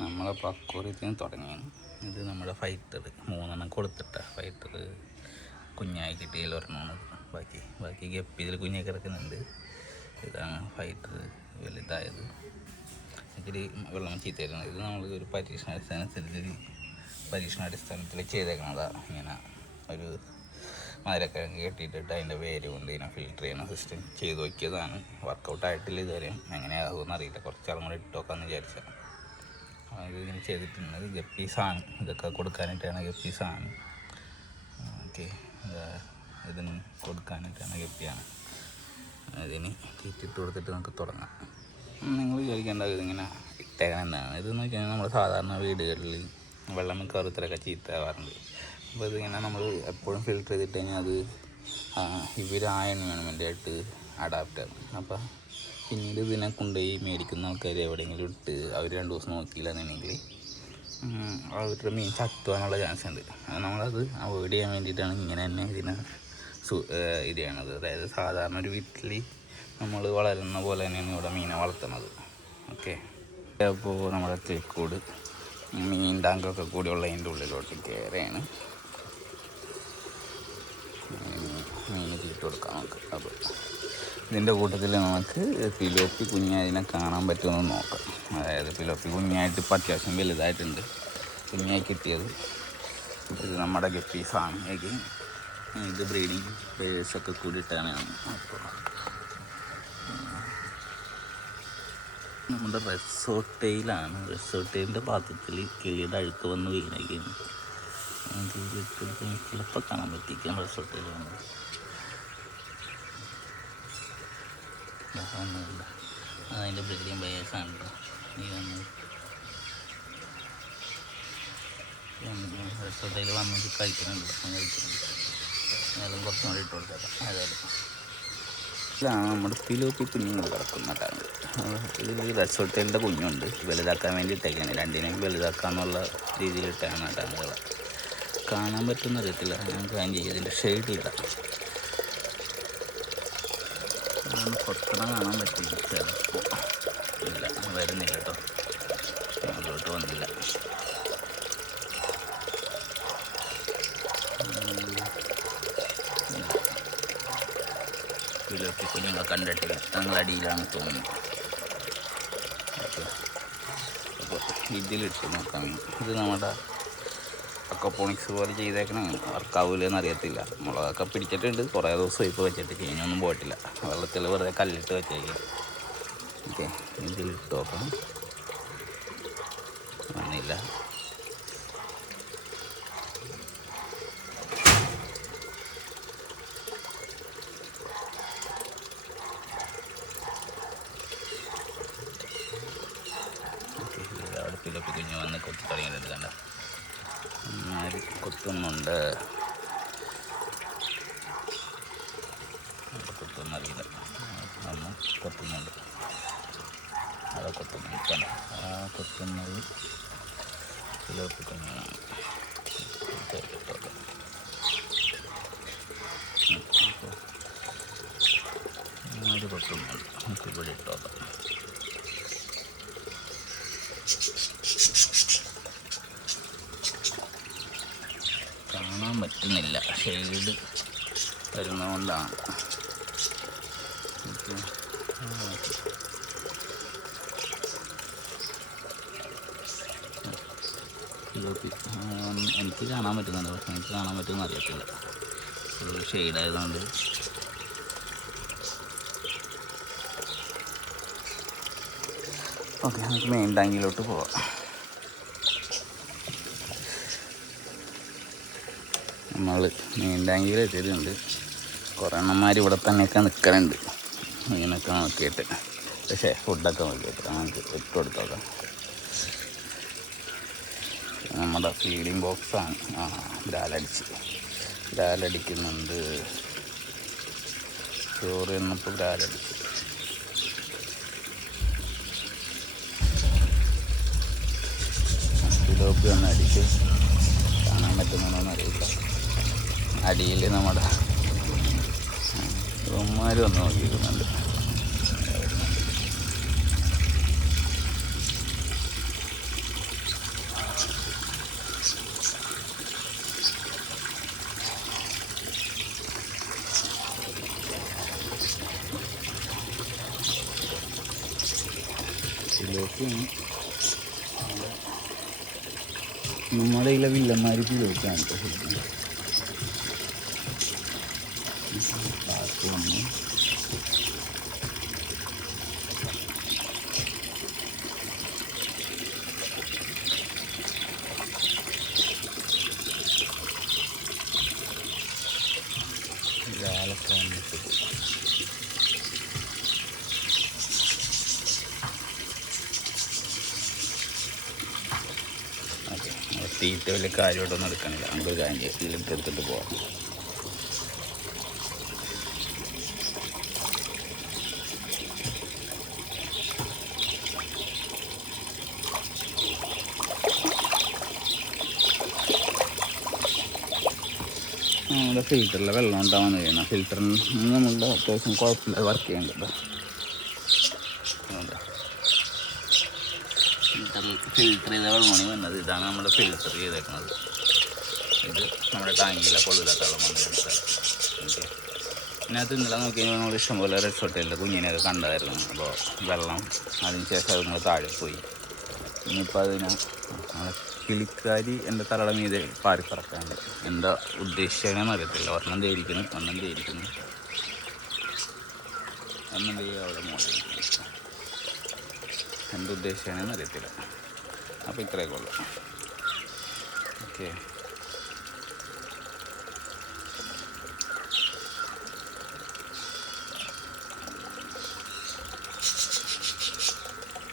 നമ്മളെ പക്വത്തിന് തുടങ്ങി. ഇത് നമ്മുടെ ഫൈറ്റർ 3 കൊടുത്തിട്ട ഫൈറ്റർ കുഞ്ഞായി കിട്ടിയതിൽ ഒരെണ്ണമാണ്. ബാക്കി ഗപ്പി ഇതിൽ കുഞ്ഞായി കിടക്കുന്നുണ്ട്. ഇതാണ് ഫൈറ്റർ വലുതായത്. ഇത്തിരി വെള്ളം ചീത്തയായിരുന്നു. ഇത് നമ്മൾ ഒരു പരീക്ഷണാടിസ്ഥാനത്തിൽ ചെയ്തേക്കുന്നതാണ്. ഇങ്ങനെ ഒരു മധുരക്കിഴങ്ങ് കെട്ടിയിട്ടിട്ട് അതിൻ്റെ വേര് കൊണ്ട് ഇതിനെ ഫിൽറ്റർ ചെയ്യുന്ന സിസ്റ്റം ചെയ്ത് നോക്കിയതാണ്. വർക്കൗട്ട് ആയിട്ടില്ല ഇതുവരെ. എങ്ങനെയാകുമെന്ന് അറിയില്ല. കുറച്ചാളും കൂടെ ഇട്ട് നോക്കാമെന്ന് വിചാരിച്ചാൽ. ഇതിങ്ങനെ ചെയ്തിട്ടുണ്ട്. ഗപ്പീസാണ് ഇതൊക്കെ കൊടുക്കാനായിട്ടാണ്. ഗപ്പീസാണ്. ഓക്കെ, ഇതിന് കൊടുക്കാനായിട്ടാണ്. ഗപ്പിയാണ്. ഇതിന് തീറ്റിട്ട് കൊടുത്തിട്ട് നമുക്ക് തുടങ്ങാം. നിങ്ങൾ വിചാരിക്കേണ്ടത് ഇതിങ്ങനെ ഇട്ടേക്കണം എന്താണ്. ഇതെന്ന് വെച്ച് കഴിഞ്ഞാൽ നമ്മൾ സാധാരണ വീടുകളിൽ വെള്ളം കറുത്തലൊക്കെ ചീത്തയാവാറുണ്ട്. അപ്പോൾ ഇതിങ്ങനെ നമ്മൾ എപ്പോഴും ഫിൽറ്റർ ചെയ്തിട്ട് കഴിഞ്ഞാൽ അത് ഇവർ ആ എൻവയോൺമെൻറ്റായിട്ട് അഡാപ്റ്റ് ആകും. അപ്പോൾ പിന്നീട് ഇതിനെ കൊണ്ടുപോയി മേടിക്കുന്ന ആൾക്കാർ എവിടെയെങ്കിലും ഇട്ട് അവർ 2 ദിവസം നോക്കിയില്ലെന്നുണ്ടെങ്കിൽ അവരുടെ മീൻ ചത്തുവാനുള്ള ചാൻസ് ഉണ്ട്. നമ്മളത് അവോയ്ഡ് ചെയ്യാൻ വേണ്ടിയിട്ടാണ് ഇങ്ങനെ തന്നെ ഇതിനെ ഇത് ചെയ്യണത്. അതായത് സാധാരണ ഒരു വീട്ടിൽ നമ്മൾ വളരുന്ന പോലെ തന്നെയാണ് ഇവിടെ മീനെ വളർത്തുന്നത്. ഓക്കെ, അപ്പോൾ നമ്മുടെ തേക്കോട് മീൻ ടാങ്കൊക്കെ കൂടി ഉള്ളതിൻ്റെ ഉള്ളിലോട്ട് കയറിയാണ് മീൻ തീറ്റ് കൊടുക്കാം നമുക്ക്. അപ്പോൾ ഇതിൻ്റെ കൂട്ടത്തിൽ നമുക്ക് പിലോപ്പി കുഞ്ഞായതിനെ കാണാൻ പറ്റുമെന്ന് നോക്കാം. അതായത് പിലോപ്പി കുഞ്ഞായിട്ട് ഇപ്പോൾ അത്യാവശ്യം വലുതായിട്ടുണ്ട്. കുഞ്ഞായി കിട്ടിയത് ഇത് നമ്മുടെ ഗപ്പീസാണ്. ഇത് ബ്രീഡിങ് പേഴ്സൊക്കെ കൂടിയിട്ടാണ്. അപ്പോൾ നമ്മുടെ റിസോർട്ടയിലാണ്. റിസോർട്ടയിൻ്റെ പാത്രത്തിൽ കിളിയുടെ അഴുക്ക് വന്ന് വീണേക്കുന്നു. ചിലപ്പോൾ കാണാൻ പറ്റിക്കാം റിസോർട്ടയിലാണ്. അതിൻ്റെ ബ്രീഡിങ് പേഴ്സാണ്. റിസോർട്ടയിൽ വന്നിട്ട് കഴിക്കുന്നുണ്ട്. ഏതായാലും കുറച്ചും കൂടി ഇട്ട് കൊടുത്തേക്കാം. ഏതായാലും ഇതാണ് നമ്മുടെ പിലോപ്പി കുഞ്ഞുങ്ങൾ കിടക്കുന്ന ടാങ്ക്. ഇതിൽ റിസോർട്ടലിൻ്റെ കുഞ്ഞുണ്ട്. വലുതാക്കാൻ വേണ്ടി ഇട്ടേക്കാണ്. രണ്ടിനെയും വലുതാക്കാന്നുള്ള രീതിയിലിട്ടാണ് ആ ടാങ്കുകൾ. കാണാൻ പറ്റുന്ന അറിയത്തില്ല. ഞങ്ങൾക്ക് അതിന് ഇതിൻ്റെ ഷെയ്ഡില്ല. അതൊന്ന് കൊത്തണം കാണാൻ പറ്റില്ല. ചിലപ്പോൾ ഇല്ല, വരുന്നില്ല കേട്ടോ. അതിലോട്ട് വന്നില്ല. പിലോപ്പി കുഞ്ഞുങ്ങളെ കണ്ടിട്ടില്ല. ഞങ്ങളടിയിലാണ് തോന്നുന്നു. ഓക്കെ, അപ്പോൾ ഇതിലിട്ട് നോക്കാം. ഇത് നമ്മുടെ അക്വപോണിക്സ് പോലെ ചെയ്തേക്കണം. വർക്കാവൂലെന്ന് അറിയത്തില്ല. മുളകൊക്കെ പിടിച്ചിട്ടുണ്ട്. കുറേ ദിവസം ഇപ്പോൾ വെച്ചിട്ട് ചീഞ്ഞൊന്നും പോയിട്ടില്ല. വെള്ളത്തിൽ വെറുതെ കല്ലിട്ട് വെച്ചേക്കാം. ഓക്കെ, ഇതിലിട്ട് നോക്കാം. വന്നില്ല. പിലോപ്പി കുഞ്ഞ് വന്ന് കൊത്തി തുടങ്ങിയിട്ടുണ്ട്. കണ്ട കൊത്തുന്നുണ്ട്. കൊത്തുന്നറിയില്ല. അന്ന് കൊത്തുന്നുണ്ട്. അത് കൊത്തുന്നുണ്ട്. കണ്ട ആ കൊത്തുന്നത് പിലോപ്പി കുഞ്ഞാണ്. ഒരു കൊത്തുന്നുണ്ട്. നമുക്ക് ഇവിടെ ഇട്ടോക്കാം. കാണാൻ പറ്റുന്നില്ല. ഷെയ്ഡ് വരുന്നതുകൊണ്ടാണ്. എനിക്ക് കാണാൻ പറ്റുന്നുണ്ട്. പക്ഷെ എനിക്ക് കാണാൻ പറ്റുമെന്ന് അറിയത്തില്ല. ഒരു ഷെയ്ഡായതുകൊണ്ട്. ഓക്കെ, നമുക്ക് മെയിൻ ടാങ്കിലോട്ട് പോവാം. നമ്മൾ മെയിൻ ടാങ്കിൽ എത്തിയിട്ടുണ്ട്. കുറേ എണ്ണന്മാർ ഇവിടെ തന്നെയൊക്കെ നിൽക്കലുണ്ട്. ഇങ്ങനെയൊക്കെ നോക്കിയിട്ട്. പക്ഷേ ഫുഡൊക്കെ നോക്കിയിട്ട് നമുക്ക് ഇട്ട് കൊടുത്തോക്കാം. നമ്മുടെ ഫീഡിങ് ബോക്സാണ്. ബ്രാലടിക്കുന്നുണ്ട്. ചോറ് എന്നപ്പോൾ ബ്രാലടിച്ച്. പിലോപ്പി ഒന്ന് അടിച്ച് കാണാൻ പറ്റുന്നതെന്ന് അറിയില്ല. അടിയിൽ നമ്മുടെ ഇവന്മാർ വന്ന് നോക്കിയിരുന്നുണ്ട്. ഇതൊക്കെയാണ് നമ്മുടെ ഇതിലെ വില്ലന്മാർ ഉപയോഗിക്കാണ് ശരിക്കും. ബാക്കി വന്നു ഇതാളൊക്കെ വന്നിട്ട് തീറ്റ വലിയ കാര്യമായിട്ടൊന്നും എടുക്കണില്ല. നമുക്ക് കാര്യം ഇതിലേക്ക് എടുത്തിട്ട് പോവാം. നമ്മുടെ ഫിൽറ്ററിലെ വെള്ളം ഉണ്ടാവാൻ കഴിയണം. ഫിൽറ്ററിന് നമ്മളുടെ അത്യാവശ്യം കുഴപ്പമില്ല വർക്ക് ചെയ്യേണ്ടത്. ഫിൽറ്റർ ചെയ്ത വെള്ളമാണ് വന്നത്. ഇതാണ് നമ്മൾ ഫിൽറ്റർ ചെയ്തേക്കുന്നത്. ഇത് നമ്മുടെ ടാങ്കിലെ കൊള്ളില്ലാത്ത വെള്ളമാണ് എടുത്തത്. ഓക്കെ, ഇതിനകത്ത് ഇന്നലെ നോക്കി കഴിഞ്ഞാൽ നമ്മൾ ഇഷ്ടംപോലെ റിസോർട്ടിലെ കുഞ്ഞിനെയൊക്കെ കണ്ടായിരുന്നു. അപ്പോൾ വെള്ളം അതിന് ശേഷം അത് നമ്മൾ താഴെ പോയി. ഇനിയിപ്പോൾ അതിന് നമ്മളെ കിളിക്കാരി എൻ്റെ തലയുടെ മീതെ പാറിപ്പറക്കാണ്ട് എന്താ ഉദ്ദേശിച്ചതെന്ന് അറിയത്തില്ല. ഒരെണ്ണം തേരിക്കുന്നു, ഒരെണ്ണം തേരിക്കുന്നു, ഒരെണ്ണം തേരി അവിടെ മോളിൽ എന്തുദ്ദേശിച്ചാണെന്ന് അറിയത്തില്ല. അപ്പോൾ ഇത്രയൊക്കെ ഉള്ളു. ഓക്കെ.